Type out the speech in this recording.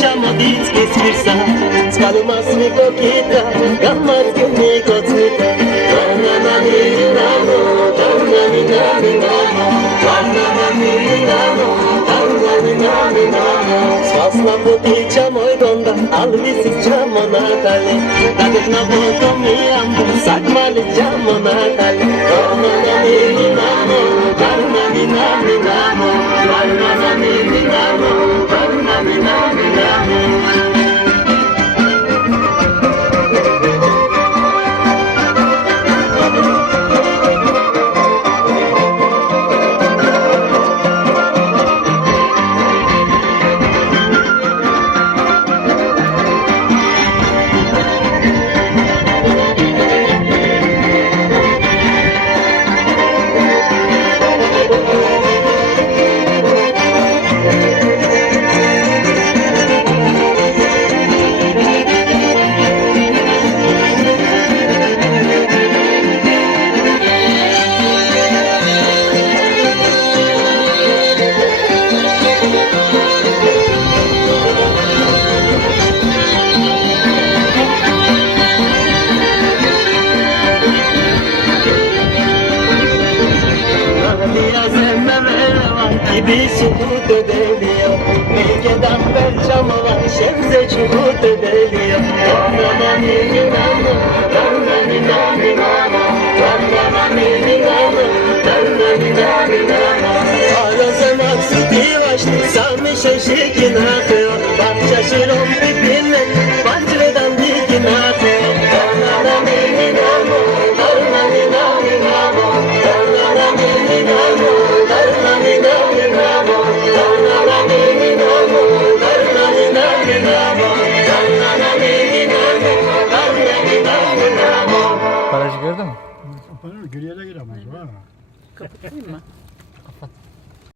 Čamo ditske svirsa Spaluma svi kokita Gammat gumi kotmita Dana na mi namo Dana mi nami namo Dana na mi namo Dana mi nami namo Svasna putića moj gonda Al visik čamo na kali Takut na boko mi ambu Sakmali čamo na kali Dana na mi namo Dana mi nami namo Dana na mi namo Dana mi nami namo gibi suhut edeliyor Mekedan bel çamalar şemse çuhut edeliyor Dana mini namo, dana mi nami namo Dana mini namo, dana mi nami namo Hala zemak sütü başlı sami şeşikin akıyor Bak şaşırım pipinle bacredan dikin akıyor Dana mini namo, dana mi nami namo Dana mini namo, dana mi nami namo Dana mini namo, dana mi nami namo Dana mini namo, dana mi nami namo Barajı gördün mü? Geriye de giremeyiz. Kapatayım mı? Kapat.